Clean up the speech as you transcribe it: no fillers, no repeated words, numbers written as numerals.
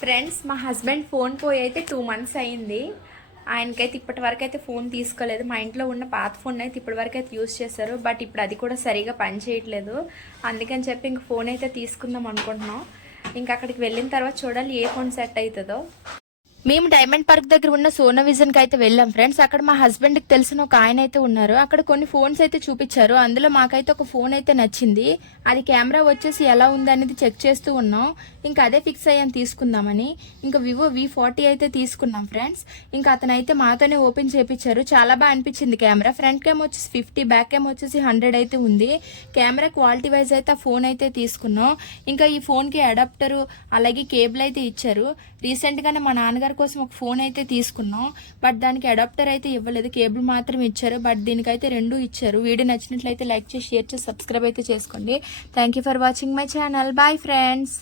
Friends, మా husband phone పోయి అయితే 2 months అయింది. ఆయనకైతే ఇప్పటి వరకు అయితే ఫోన్ తీసుకోలేదు. మా ఇంట్లో ఉన్న పాత ఫోన్ అయితే ఇప్పటి వరకు అయితే యూజ్ చేశారు. బట్ ఇప్పుడు అది కూడా సరిగా పని చేయట్లేదు. అందుకని చెప్పి ఇంక ఫోన్ అయితే తీసుకుందాం అనుకుంటున్నాం. ఇంక అక్కడికి వెళ్ళిన తర్వాత చూడాలి ఏ ఫోన్ సెట్ అవుతుందో. మేము డైమండ్ పార్క్ దగ్గర ఉన్న సోనా విజన్ కి అయితే వెళ్ళాం ఫ్రెండ్స్. అక్కడ మా హస్బెండ్ కి తెలిసిన ఒక ఆయన అయితే ఉన్నారు. అక్కడ కొన్ని ఫోన్స్ అయితే చూపించారు. అందులో మాకైతే ఒక ఫోన్ అయితే నచ్చింది. అది కెమెరా వచ్చేసి ఎలా ఉంది అనేది చెక్ చేస్తూ ఉన్నాం. ఇంకా అదే ఫిక్స్ అయ్యాను తీసుకుందామని. ఇంకా వివో V40 అయితే తీసుకున్నాం ఫ్రెండ్స్. ఇంకా అతను అయితే మాతోనే ఓపెన్ చేయించారు. చాలా బాగా అనిపించింది కెమెరా. ఫ్రంట్ క్యామ్ వచ్చేసి 50, బ్యాక్ క్యామ్ వచ్చేసి 100 అయితే ఉంది. కెమెరా క్వాలిటీ వైజ్ అయితే ఆ ఫోన్ అయితే తీసుకున్నాం. ఇంకా ఈ ఫోన్ కి అడాప్టర్ అలాగే కేబుల్ అయితే ఇచ్చారు. రీసెంట్ గానే మా నాన్నగారు కోసం ఒక ఫోన్ అయితే తీసుకున్నాం. బట్ దానికి అడాప్టర్ అయితే ఇవ్వలేదు, కేబుల్ మాత్రం ఇచ్చారు. బట్ దీనికైతే 2 ఇచ్చారు. వీడియో నచ్చినట్లయితే లైక్ చేసి, షేర్ చేసి, సబ్స్క్రైబ్ అయితే చేసుకోండి. Thank you for watching my channel. Bye friends.